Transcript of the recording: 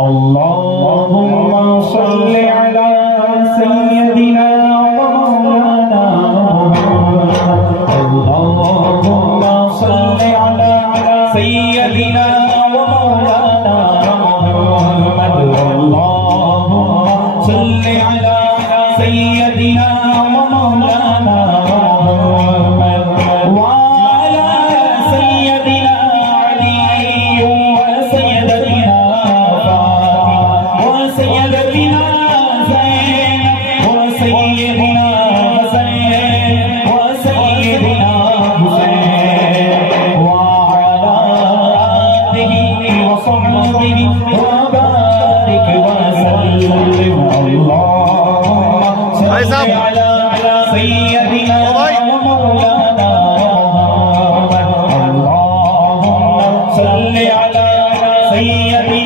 اللهم صل على سيدنا ومولانا محمد اللهم صل على سيدنا ومولانا محمد اللهم صل على سيدنا ومولانا محمد وعلى سيدنا علي وسيدتنا فاطمة وسيدتنا زينب وسيدنا حسين وسيدنا حسين وعلى آله وصحبه وبارك وسلم اللهم صل على سيدنا ومولانا محمد اللهم صل على سيدنا